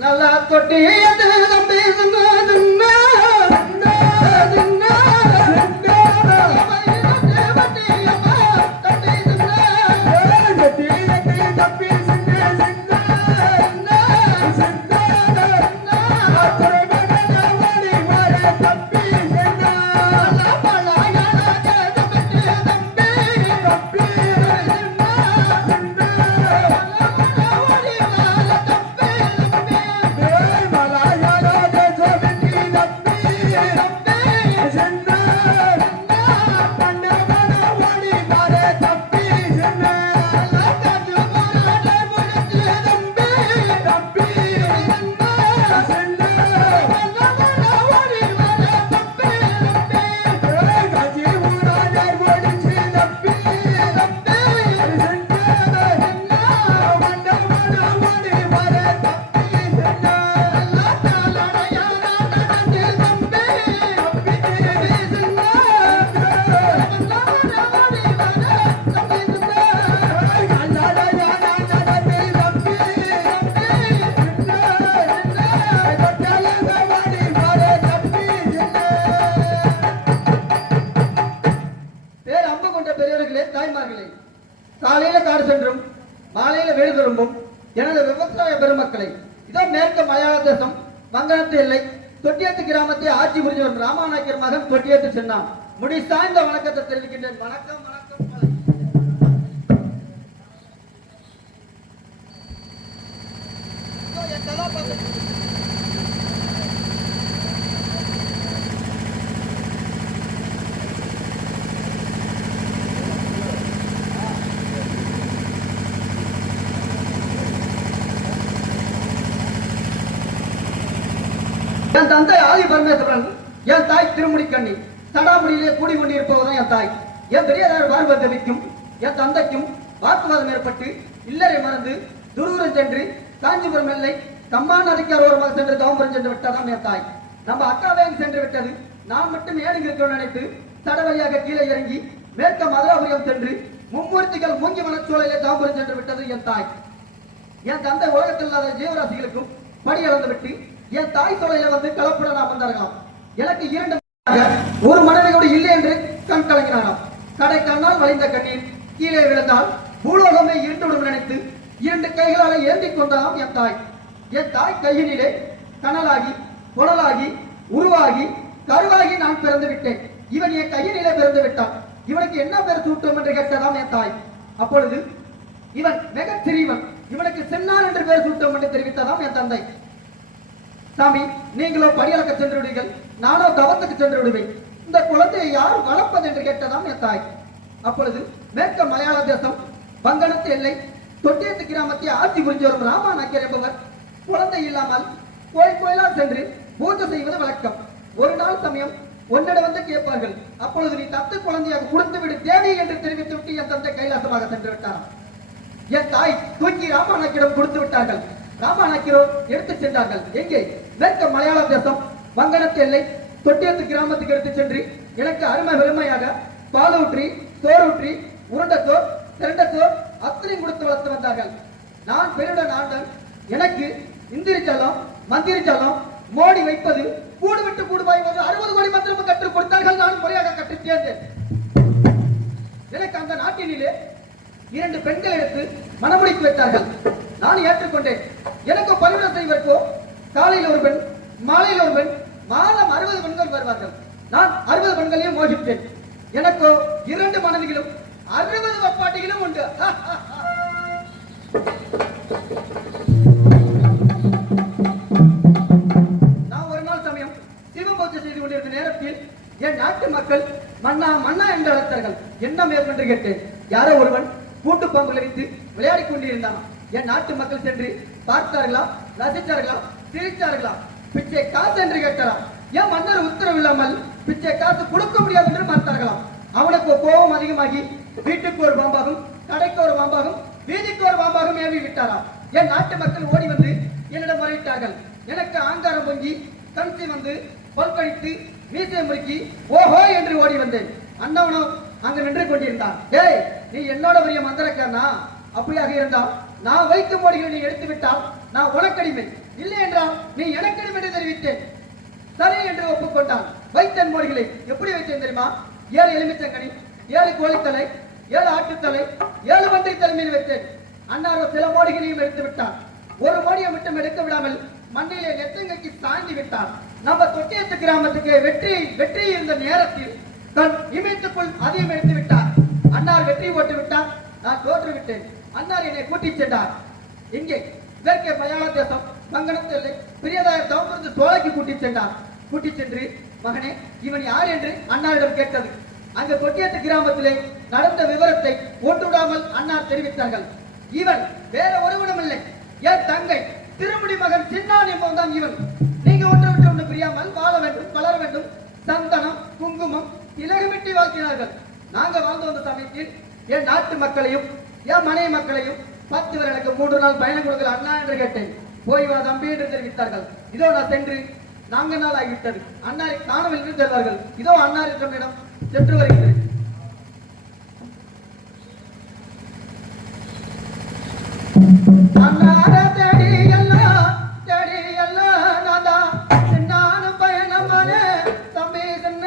நல்லா தொட்டி காலையில காடு சென்றும் மாலையில வீடு திரும்பும் எனது விவசாய பெருமக்களை இதோ மேற்கு மலையாள தேசம் வங்கநாட்டு எல்லை தொட்டியத்து கிராமத்தை ஆட்சி புரிஞ்ச வரும் ராமாநாயக்கர் மகன் தொட்டியத்து சென்னான் முடி சாய்ந்த வணக்கத்தை தெரிவிக்கின்றேன். வணக்கம் வணக்கம். என் தந்தை ஆதி பரமேஸ்வரன், என் தாய் திருமுடிக்கண்ணி, தடாமுடியிலே கூடி கொண்டிருப்பவர்தான் என் தாய். என் பெரியதார் பார்வதிக்கும் என் தந்தைக்கும் வாக்குவாதம் ஏற்பட்டு இல்லறை மறந்து துருவரம் சென்று காஞ்சிபுரம் எல்லை கம்பான் நதிக்கார் ஓரமாக சென்று தவம்பரம் சென்று விட்டதாம் என் தாய். நம்ம அக்காவே சென்று விட்டது, நான் மட்டும் ஏன் இங்கு நினைத்து தட வழியாக கீழே இறங்கி மேற்க மதுராபுரம் சென்று மும்மூர்த்திகள் மூங்கி மனச்சோலையிலே தவம்பரம் சென்று விட்டது என் தாய். என் தந்தை உலகத்தில் இல்லாத ஜீவராசிகளுக்கும் படி இழந்து விட்டு என் தாய் தொலைல வந்து கலப்பட நாம் வந்தார்களாம். எனக்கு 2 ஒரு மனைவி கூட இல்லை என்று கண் கலங்கினாராம். கடை கண்ணால் வளைந்த கண்ணீர் கீழே விழுந்தால் பூலோகமே இருந்துவிடும் நினைத்து 2 கைகளால் ஏந்தி கொண்டாம் என் தாய். என் தாய் கையினிலே கனலாகி புனலாகி உருவாகி கருவாகி நான் பிறந்து விட்டேன். இவன் என் கையினிலே பிறந்து விட்டான், இவனுக்கு என்ன பேர் சூட்டும் என்று கேட்டதாம் என் தாய். அப்பொழுது இவன் மிக சிறியவன், இவனுக்கு சென்னான் என்று பேர் சூட்டும் என்று தெரிவித்ததாம் என் தந்தை. சாமி, நீங்களோ படியளக்க சென்று விடுவீர்கள், நானோ தவத்துக்கு சென்று விடுவேன், இந்த குழந்தையை யார் வளர்ப்பது என்று கேட்டதாம் என் தாய். அப்பொழுது மேற்க மலையாள தேசம் வங்கணத்து எல்லை தொட்டியத்து கிராமத்தை ஆட்சி புரிஞ்சு வரும் ராமாநாயக்கர் என்பவர் குழந்தை இல்லாமல் கோயில் கோயிலால் சென்று பூஜை செய்வது வழக்கம். ஒரு நாள் சமயம் உன்னிடம் வந்து கேட்பார்கள், அப்பொழுது நீ தத்து குழந்தையாக கொடுத்து விடு தேவி என்று தெரிவித்து விட்டு என் தந்தை கைலாசமாக சென்று விட்டாராம். என் தாய் தூக்கி ராமாநாயக்கிடம் கொடுத்து விட்டார்கள். ராமாநாயக்கரோ எடுத்து சென்றார்கள். எங்கே? மேற்க மலையாள தேசம் வங்கணத்து எல்லை தொட்டியத்து கிராமத்துக்கு எடுத்து சென்று எனக்கு அருமை பெருமையாக பாலூற்றி சோறூற்றி உருண்டத்தோர் திரண்டத்தோர் அத்தனையும் கொடுத்து வளர்த்து வந்தார்கள். நான் பெருடன் ஆண்டன். எனக்கு இந்திரிச்சாலும் மந்திரிச்சாலும் மோடி வைப்பது கூடு விட்டு கூடு பாய்வது 60 கோடி மந்திரம் கற்றுக் கொடுத்தார்கள். நான் முறையாக கற்றுத் தேர்ந்தேன். எனக்கு அந்த நாட்டினிலே 2 பெண்கள் எடுத்து மனமுடித்து வைத்தார்கள். நான் ஏற்றுக்கொண்டேன். எனக்கு பரிமாணம் செய்வதற்கோ காலையில் ஒரு பெண் மாலையில் ஒரு பெண் மாதம் 60 பெண்கள் வருவார்கள். நான் 60 பெண்களையும் மோகித்தேன். எனக்கோ 2 மனைவிகளும் 60 வப்பாட்டிகளும் உண்டு. நான் ஒரு நாள் சமயம் சிவபூஜை செய்து கொண்டிருந்த நேரத்தில் என் நாட்டு மக்கள் மன்னா மன்னா என்று அழைத்தார்கள். என்ன மேற்கொண்டு கேட்டேன். யாரோ ஒருவன் கூட்டு பங்குல வைத்து விளையாடி கொண்டிருந்தான். என் நாட்டு மக்கள் சென்று பார்த்தார்களா, ரசித்தார்களா, சிரித்தார்களா, பிச்சை காசு என்று கேட்டாராம். ஏன் மன்னர் உத்தரவு இல்லாமல் பிச்சை காசு கொடுக்க முடியாது என்று பார்த்தார்களாம். அவனுக்கு கோபம் அதிகமாகி வீட்டுக்கு ஒரு பாம்பாகும், கடைக்கு ஒரு பாம்பாகும், வீதிக்கு ஒரு பாம்பாகும் ஏவி விட்டாராம். என் நாட்டு மக்கள் ஓடி வந்து என்னிடம் முறையிட்டார்கள். எனக்கு ஆங்காரம் பொங்கி கஞ்சி வந்து பல்கடித்து மீசை முறுக்கி ஓஹோ என்று ஓடி வந்தேன். அண்ணவனும் அங்கு நின்று கொண்டிருந்தான். ஏய், நீ என்னோட பெரிய மந்திரக்காரனா? அப்படியாக இருந்தால் நான் வைக்கும் மோடிகளை நீ எடுத்து விட்டால் நான் உனக்கடிமை, இல்லை என்றால் நீ எனக்கடிமை என்று தெரிவித்தேன். சரி என்று ஒப்புக்கொண்டான். வைத்தன் மோடிகளை எப்படி வைத்தேன் தெரியுமா? 7 எலுமிச்சங்கனி, 7 கோழித்தலை, 7 ஆட்டுத்தலை, 7 மந்திரி தலைமையில் வைத்தேன். அன்னாரோ சில மோடிகளையும் எடுத்து விட்டார். ஒரு மோடியை மட்டும் எடுக்க விடாமல் மண்ணிலே நெத்தங்கைக்கு சாய்ந்து விட்டார். நம்ம தொட்டியத்து கிராமத்துக்கு வெற்றி இருந்த நேரத்தில் தன் இமயத்துக்குள் அதையும் எடுத்து விட்டார். அன்னார் வெற்றி போட்டு விட்டார். நான் தோற்று விட்டேன். அன்னார் என்னை கூட்டிச் சென்றார். இங்கே இதற்கே மலையாள தேசம் மங்கனத்தில் பெரியதாயர் தவறு சோலைக்கு கூட்டிச் சென்றார். கூட்டிச் சென்று மகனே இவன் யார் என்று அண்ணாரிடம் கேட்டது. அங்கு தொட்டியத்து கிராமத்திலே நடந்த விவரத்தை ஒன்றுவிடாமல் அன்னார் தெரிவித்தார்கள். இவன் வேற ஒருவனும் இல்லை, என் தங்கை திருமுடி மகன் சின்னான் என்பவன் தான் இவன். நீங்க ஒன்று விட்டு ஒன்று பிரியாமல் வாழ வேண்டும், வளர வேண்டும். சந்தனம் குங்குமம் இலகுமிட்டி வாழ்த்தினார்கள். நாங்க வாழ்ந்து வந்த சமயத்தில் என் நாட்டு மக்களையும் என் மனைவி மக்களையும் 10 பேர் எனக்கு 3 நாள் பயணம் கொடுக்கல அண்ணா என்று கேட்டேன். போய் வா தம்பி என்று தெரிவித்தார்கள். இதோ நான் சென்று 4 நாள் ஆகிவிட்டது. அன்னாரை காணவில்லை என்று தெரிவார்கள். இதோ அன்னார் இடம் சென்று வருகிறேன். அன்னார தேடி எல்லாம் நாதா சின்னானும் பயணமானே தம்பி சின்ன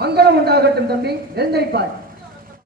மங்களம் உண்டாகட்டும் தம்பி, எழுந்தரிப்பாய்.